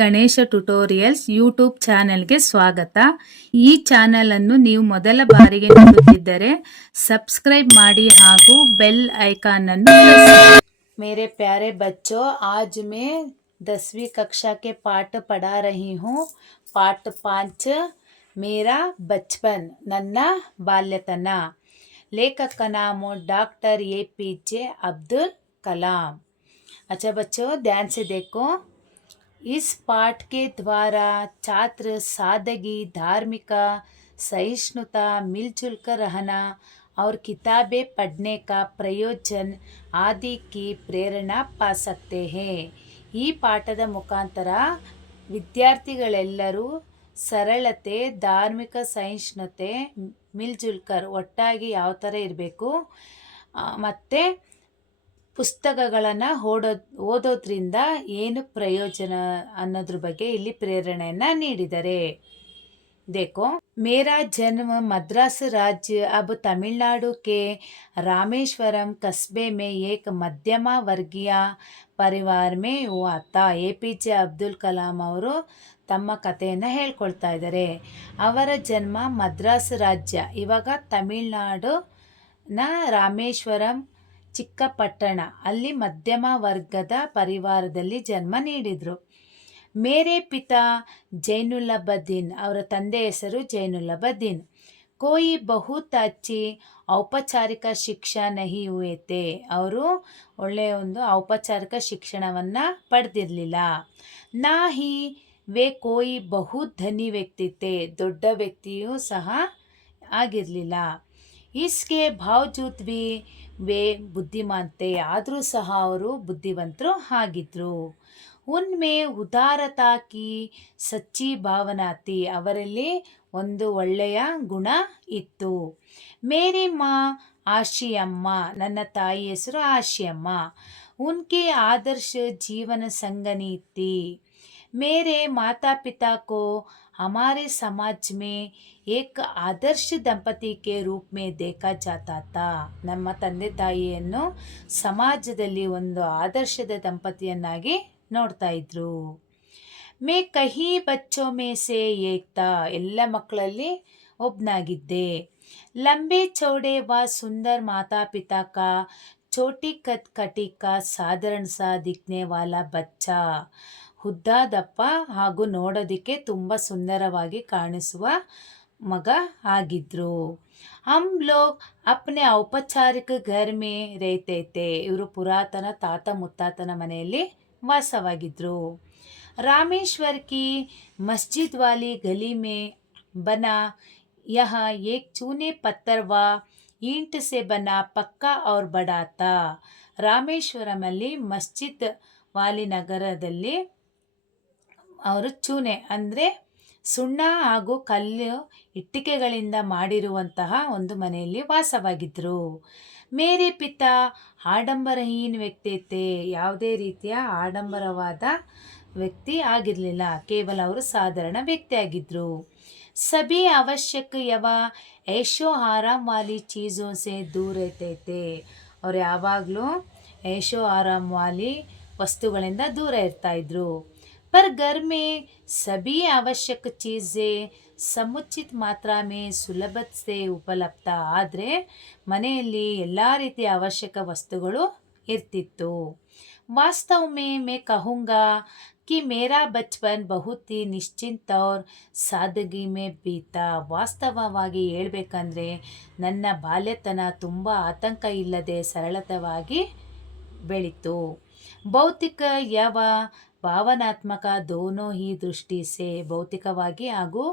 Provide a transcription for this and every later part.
Ganesha tutorials YouTube ಚಾನೆಲ್ಗೆ ಸ್ವಾಗತ. ಈ ಚಾನೆಲ್ ಅನ್ನು ನೀವು ಮೊದಲ ಬಾರಿಗೆ ನೋಡುತ್ತಿದ್ದರೆ ಸಬ್ಸ್ಕ್ರೈಬ್ ಮಾಡಿ ಹಾಗೂ ಬೆಲ್ ಐಕಾನ್ ಅನ್ನು ಪ್ರೆಸ್ ಮಾಡಿ. मेरे प्यारे बच्चों, आज मैं 10वीं कक्षा के पाठ पढ़ा रही हूँ. पाठ 5 मेरा बचपन ನನ್ನ ಬಾಲ್ಯತನ. लेखक नाम डॉक्टर APJ अब्दुल कलाम. अच्छा बच्चों, ध्यान से देखो. इस पाठ के द्वारा छात्र सादगी, धार्मिकता, सहिष्णुता, मिलजुल कर रहना और किताबें पढ़ने का प्रयोजन आदि की प्रेरणा पा सकते हैं. ಈ ಪಾಠದ ಮುಖಾಂತರ ವಿದ್ಯಾರ್ಥಿಗಳೆಲ್ಲರೂ ಸರಳತೆ, ಧಾರ್ಮಿಕ ಸಹಿಷ್ಣುತೆ, ಮಿಲ್ಜುಲ್ಕರ್ ಒಟ್ಟಾಗಿ ಯಾವ ಥರ ಇರಬೇಕು, ಮತ್ತು ಪುಸ್ತಕಗಳನ್ನು ಓದೋದ್ರಿಂದ ಏನು ಪ್ರಯೋಜನ ಅನ್ನೋದ್ರ ಬಗ್ಗೆ ಇಲ್ಲಿ ಪ್ರೇರಣೆಯನ್ನು ನೀಡಿದ್ದಾರೆ. देखो, मेरा जन्म मद्रास राज्य अब तमिलनाडु के रामेश्वरम कस्बे में एक मध्यमा वर्गीय ಪರಿವಾರ ಮೇ ಹುವಾ ತಾ. APJ ಅಬ್ದುಲ್ ಕಲಾಂ ಅವರು ತಮ್ಮ ಕಥೆಯನ್ನು ಹೇಳ್ಕೊಳ್ತಾ ಇದ್ದಾರೆ. ಅವರ ಜನ್ಮ ಮದ್ರಾಸ್ ರಾಜ್ಯ, ಇವಾಗ ತಮಿಳ್ನಾಡುನ ರಾಮೇಶ್ವರಂ ಚಿಕ್ಕ ಪಟ್ಟಣ, ಅಲ್ಲಿ ಮಧ್ಯಮ ವರ್ಗದ ಪರಿವಾರದಲ್ಲಿ ಜನ್ಮ ನೀಡಿದರು. ಮೇರೆ ಪಿತಾ ಜೈನುಲ್ಲಬದ್ದೀನ್, ಅವರ ತಂದೆ ಹೆಸರು ಜೈನುಲ್ಲಬದ್ದೀನ್. ಕೋಯಿ ಬಹುತ್ ಅಚ್ಚಿ ಔಪಚಾರಿಕ ಶಿಕ್ಷಣ ನಹಿ ಹುಯೆ ಥೆ, ಅವರು ಒಳ್ಳೆಯ ಒಂದು ಔಪಚಾರಿಕ ಶಿಕ್ಷಣವನ್ನು ಪಡೆದಿರಲಿಲ್ಲ. ನಾ ಹಿ ವೇ ಕೋಯಿ ಬಹುತ್ ಧನಿ ವ್ಯಕ್ತಿ ಥೆ, ದೊಡ್ಡ ವ್ಯಕ್ತಿಯೂ ಸಹ ಆಗಿರಲಿಲ್ಲ. ಇಸ್ಕೆ ಬಾವಜೂದ್ ಭಿ ವೇ ಬುದ್ಧಿಮಾನ್ ಥೆ, ಆದರೂ ಸಹ ಅವರು ಬುದ್ಧಿವಂತರು ಆಗಿದ್ದರು. ಉನ್ಮೆ ಉದಾರತಾ ಕಿ ಸಚ್ಚಿ ಭಾವನಾ ಥಿ, ಅವರಲ್ಲಿ ಒಂದು ಒಳ್ಳೆಯ ಗುಣ ಇತ್ತು. ಮೇರಿ ಮಾ ಆಶಿಯಮ್ಮ, ನನ್ನ ತಾಯಿ ಹೆಸರು ಆಶಿಯಮ್ಮ. ಉನ್ಕೆ ಆದರ್ಶ ಜೀವನ ಸಂಗನಿ ಥಿ. ಮೇರೆ ಮಾತಾ ಪಿತಾ ಕೋ ಹಮಾರೆ ಸಮಾಜ್ ಮೇ ಏಕ್ ಆದರ್ಶ ದಂಪತಿ ಕೆ ರೂಪ್ ಮೇ ದೇಖಾ ಜಾತಾ ಥಾ. ನಮ್ಮ ತಂದೆ ತಾಯಿಯನ್ನು ಸಮಾಜದಲ್ಲಿ ಒಂದು ಆದರ್ಶದ ದಂಪತಿಯನ್ನಾಗಿ ನೋಡ್ತಾ ಇದ್ರು. ಮೇ ಕಹಿ ಬಚ್ಚೋ ಮೇ ಸೆ ಏಕ್ ಥಾ, ಎಲ್ಲ ಮಕ್ಕಳಲ್ಲಿ ಒಬ್ಬನಾಗಿದ್ದೆ. ಲಂಬೆ ಚೌಡೆ ವ ಸುಂದರ್ ಮಾತಾ ಪಿತಾ ಕಾ ಚೋಟಿ ಕತ್ ಕಟಿ ಕಾ ಸಾಧಾರಣ ಸಾ ದಿಖ್ನೆ ವಾಲಾ ಬಚ್ಚಾ, ಉದ್ದ ದಪ್ಪ ಹಾಗೂ ನೋಡೋದಕ್ಕೆ ತುಂಬ ಸುಂದರವಾಗಿ ಕಾಣಿಸುವ ಮಗ ಆಗಿದ್ರು. ಹಮ್ ಲೋಗ್ ಅಪ್ನೆ ಔಪಚಾರಿಕ ಘರ್ ಮೇ ರೇತೆ ಥೆ, ಇವರು ಪುರಾತನ ತಾತ ಮುತ್ತಾತನ ಮನೆಯಲ್ಲಿ ವಾಸವಾಗಿದ್ದರು. ರಾಮೇಶ್ವರ್ ಕಿ ಮಸ್ಜಿದ್ ವಾಲಿ ಗಲಿ ಮೇ ಬನಾ ಯಹ ಏಕ್ ಚೂನೆ ಪತ್ತರ್ ವ ಈಂಟ್ ಸೆ ಬನಾ ಪಕ್ಕಾ ಔರ್ ಬಡಾ ಥಾ. ರಾಮೇಶ್ವರಮಲ್ಲಿ ಮಸ್ಜಿದ್ ವಾಲಿ ನಗರದಲ್ಲಿ ಅವರು ಚೂನೆ ಅಂದರೆ ಸುಣ್ಣ ಹಾಗೂ ಕಲ್ಲು ಇಟ್ಟಿಗೆಗಳಿಂದ ಮಾಡಿರುವಂತಹ ಒಂದು ಮನೆಯಲ್ಲಿ ವಾಸವಾಗಿದ್ದರು. ಮೇರೆ ಪಿತಾ ಆಡಂಬರಹೀನ ವ್ಯಕ್ತಿ ಥೆ, ಯಾವುದೇ ರೀತಿಯ ಆಡಂಬರವಾದ ವ್ಯಕ್ತಿ ಆಗಿರಲಿಲ್ಲ, ಕೇವಲ ಅವರು ಸಾಧಾರಣ ವ್ಯಕ್ತಿಯಾಗಿದ್ದರು. ಸಭಿ ಅವಶ್ಯಕ ಯವ ಐಶೋ ಆರಾಮ್ ವಾಲಿ ಚೀಜೋ ಸೆ ದೂರ ರೆಹತೆ ಥೆ, ಅವ್ರು ಯಾವಾಗಲೂ ಐಶೋ ಆರಾಮ್ ವಾಲಿ ವಸ್ತುಗಳಿಂದ ದೂರ ಇರ್ತಾಯಿದ್ರು. पर घर में सभी आवश्यक चीज़ें ಸಮುಚಿತ ಮಾತ್ರಾ ಮೇ ಸುಲಭ ಸೆ ಉಪಲಬ್ಧ, ಆದರೆ ಮನೆಯಲ್ಲಿ ಎಲ್ಲ ರೀತಿಯ ಅವಶ್ಯಕ ವಸ್ತುಗಳು ಇರ್ತಿತ್ತು. ವಾಸ್ತವ ಮೇ ಕಹೂಂಗಾ कि मेरा बचपन बहुत ही निश्चिंत और सादगी में बीता. ವಾಸ್ತವವಾಗಿ ಹೇಳ್ಬೇಕಂದ್ರೆ ನನ್ನ ಬಾಲ್ಯತನ ತುಂಬ ಆತಂಕ ಇಲ್ಲದೆ ಸರಳತವಾಗಿ ಬೆಳೀತು. ಭೌತಿಕ ಯಾವ ಭಾವನಾತ್ಮಕ ದೋನೋ ಹಿ ದೃಷ್ಟಿ ಸೆ, ಭೌತಿಕವಾಗಿ ಹಾಗೂ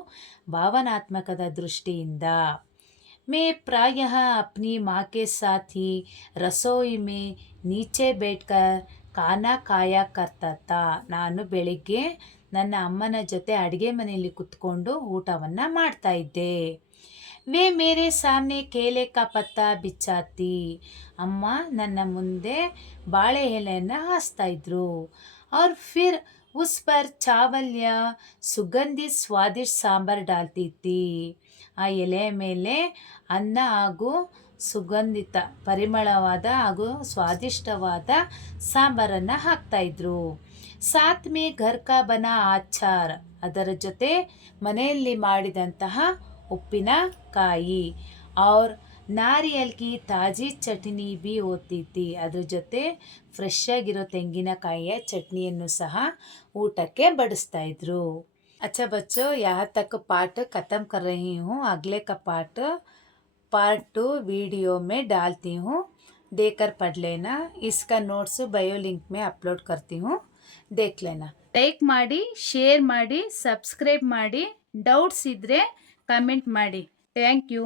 ಭಾವನಾತ್ಮಕದ ದೃಷ್ಟಿಯಿಂದ. ಮೇ ಪ್ರಾಯಃ ಅಪ್ನಿ ಮಾँ के साथ ही रसोई में नीचे बैठकर ಖಾನಾ ಖಾಯಾ ಕರ್ತಾ ಥಾ. ನಾನು ಬೆಳಿಗ್ಗೆ ನನ್ನ ಅಮ್ಮನ ಜೊತೆ ಅಡುಗೆ ಮನೆಯಲ್ಲಿ ಕುತ್ಕೊಂಡು ಊಟವನ್ನು ಮಾಡ್ತಾ ಇದ್ದೆ. ವೇ ಮೇರೆ ಸಾಮ್ನೆ ಕೇಲೆ ಕಾ ಪತ್ತಾ ಬಿಚ್ಚಾತಿ, ಅಮ್ಮ ನನ್ನ ಮುಂದೆ ಬಾಳೆ ಎಲೆಯನ್ನು ಹಾಸ್ತಾ ಇದ್ರು. और फिर उस पर चावल या सुगंधित स्वादिष्ट सांबर डालती थी. ಆ ಎಲೆಯ ಮೇಲೆ ಅನ್ನ ಹಾಗೂ ಸುಗಂಧಿತ ಪರಿಮಳವಾದ ಹಾಗೂ ಸ್ವಾದಿಷ್ಟವಾದ ಸಾಂಬಾರನ್ನು ಹಾಕ್ತಾಯಿದ್ರು. ಸಾತ್ ಮೇ ಘರ್ ಕಾ ಬನಾ ಆಚಾರ್, ಅದರ ಜೊತೆ ಮನೆಯಲ್ಲಿ ಮಾಡಿದಂತಹ ಉಪ್ಪಿನಕಾಯಿ. ಔರ್ ನಾರಿಯಲ್ ಕಿ ತಾಜಿ ಚಟ್ನಿ ಬಿ ಹೋತಿ ಥಿ, ಅದ್ರ ಜೊತೆ ಫ್ರೆಶ್ ಆಗಿರೋ ತೆಂಗಿನಕಾಯಿಯ ಚಟ್ನಿಯನ್ನು ಸಹ ಊಟಕ್ಕೆ ಬಡಿಸ್ತಾ ಇದ್ರು. अच्छा बच्चों, यहाँ तक पाठ ख़त्म कर रही हूँ. अगले का पार्ट 2 वीडियो में डालती हूँ, देकर पढ़ लेना. इसका नोट्स बायो लिंक में अपलोड करती हूँ, देख लेना. ಲೈಕ್ ಮಾಡಿ, ಶೇರ್ ಮಾಡಿ, ಸಬ್ಸ್ಕ್ರೈಬ್ ಮಾಡಿ. ಡೌಟ್ಸ್ ಇದ್ದರೆ ಕಮೆಂಟ್ ಮಾಡಿ. Thank you.